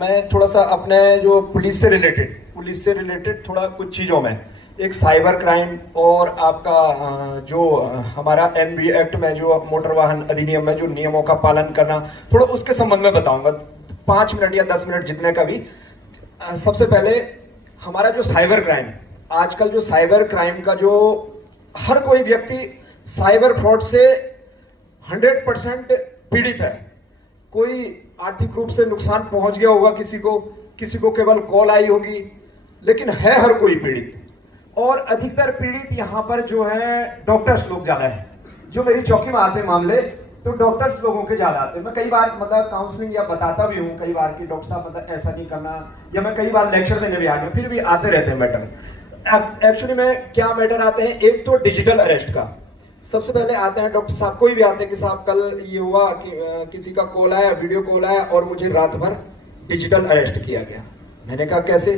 मैं थोड़ा सा अपने जो पुलिस से रिलेटेड थोड़ा कुछ चीज़ों में एक साइबर क्राइम और आपका जो हमारा एनबी एक्ट में जो मोटर वाहन अधिनियम में जो नियमों का पालन करना, थोड़ा उसके संबंध में बताऊंगा 5 मिनट या 10 मिनट जितने का भी। सबसे पहले हमारा जो साइबर क्राइम, आजकल जो साइबर क्राइम का जो हर कोई व्यक्ति साइबर फ्रॉड से 100% पीड़ित है। कोई आर्थिक रूप से नुकसान पहुंच गया होगा किसी को केवल कॉल आई होगी, लेकिन है हर कोई पीड़ित। और अधिकतर पीड़ित यहाँ पर जो है डॉक्टर्स लोग ज्यादा है। जो मेरी चौकी में आते मामले तो डॉक्टर्स लोगों के ज्यादा आते हैं। मैं कई बार मतलब काउंसलिंग या बताता भी हूँ कई बार कि डॉक्टर साहब मतलब ऐसा नहीं करना, या मैं कई बार लेक्चर देने भी आ गया, फिर भी आते रहते हैं मैटर। एक्चुअली में क्या मैटर आते हैं, एक तो डिजिटल अरेस्ट का सबसे पहले आते हैं। डॉक्टर साहब कोई भी आते हैं कि साहब कल ये हुआ कि किसी का कॉल आया, वीडियो कॉल आया और मुझे रात भर डिजिटल अरेस्ट किया गया। मैंने कहा कैसे,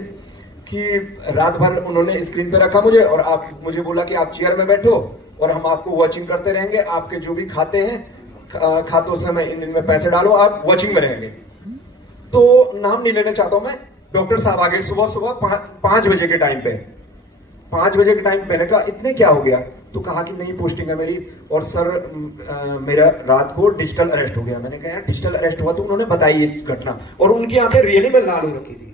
कि रात भर उन्होंने स्क्रीन पे रखा मुझे और आप मुझे बोला कि आप चेयर में बैठो और हम आपको वॉचिंग करते रहेंगे, आपके जो भी खाते हैं खातों से मैं इनमें पैसे डालो, आप वॉचिंग में रहेंगे। तो नाम नहीं लेना चाहता हूं मैं। डॉक्टर साहब आ गए सुबह 5 बजे के टाइम पे। 5 बजे के टाइम मैंने कहा इतने क्या हो गया, तो कहा कि नई पोस्टिंग है मेरी और सर मेरा रात को डिजिटल अरेस्ट हो गया। मैंने कहा यार डिजिटल अरेस्ट हुआ, तो उन्होंने बताई ये घटना और उनकी आंखें रियली में लाल हो रखी थी।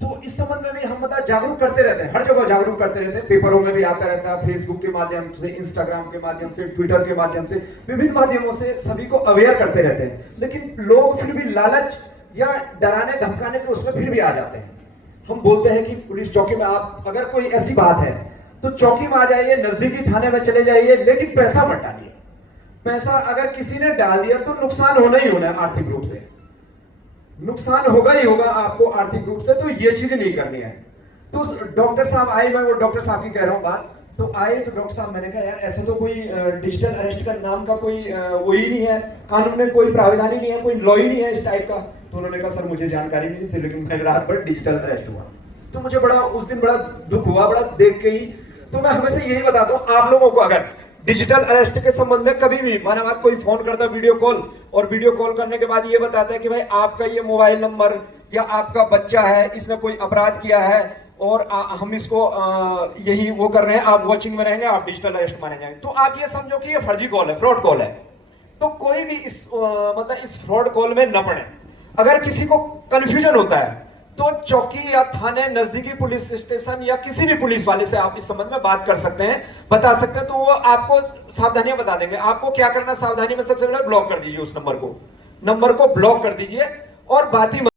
तो इस संबंध में भी हम मतलब जागरूक करते रहते हैं, हर जगह जागरूक करते रहते हैं। पेपरों में भी आता रहता है, फेसबुक के माध्यम से, इंस्टाग्राम के माध्यम से, ट्विटर के माध्यम से, विभिन्न माध्यमों से सभी को अवेयर करते रहते हैं। लेकिन लोग फिर भी लालच या डराने धमकाने के उसमें फिर भी आ जाते हैं। हम बोलते हैं कि पुलिस चौकी में आप अगर कोई ऐसी बात है तो चौकी में आ जाइए, नजदीकी थाने में चले जाइए, लेकिन पैसा मत डालिए। पैसा अगर किसी ने डाल दिया तो नुकसान होना ही होना है, आर्थिक रूप से नुकसान होगा ही होगा आपको आर्थिक रूप से। तो ये चीज नहीं करनी है। तो डॉक्टर साहब आए, मैं वो डॉक्टर साहब की कह रहा हूं बात, तो आए तो डॉक्टर साहब, मैंने कहा यार ऐसे तो कोई डिजिटल अरेस्ट का नाम का कोई वो ही नहीं है, कानून में कोई प्रावधान ही नहीं है, कोई लॉ ही नहीं है इस टाइप का। तो उन्होंने कहा सर मुझे जानकारी नहीं थी, लेकिन मैंने रात भर डिजिटल अरेस्ट हुआ। तो मुझे बड़ा उस दिन बड़ा दुख हुआ, बड़ा देख के ही। तो मैं हमेशा यही बताता हूँ आप लोगों को, अगर डिजिटल अरेस्ट के संबंध में कभी भी माना बात कोई फोन करता है वीडियो कॉल, और वीडियो कॉल करने के बाद ये बताता है कि भाई आपका ये मोबाइल नंबर या आपका बच्चा है, इसने कोई अपराध किया है और हम इसको यही वो कर रहे हैं, आप वॉचिंग में रहेंगे, आप डिजिटल अरेस्ट माने जाएंगे, तो आप ये समझो कि ये फर्जी कॉल है, फ्रॉड कॉल है। तो कोई भी इस मतलब इस फ्रॉड कॉल में न पड़े। अगर किसी को कंफ्यूजन होता है तो चौकी या थाने, नजदीकी पुलिस स्टेशन या किसी भी पुलिस वाले से आप इस संबंध में बात कर सकते हैं, बता सकते हैं। तो वो आपको सावधानियां बता देंगे। आपको क्या करना, सावधानी में सबसे पहले ब्लॉक कर दीजिए उस नंबर को ब्लॉक कर दीजिए और बात ही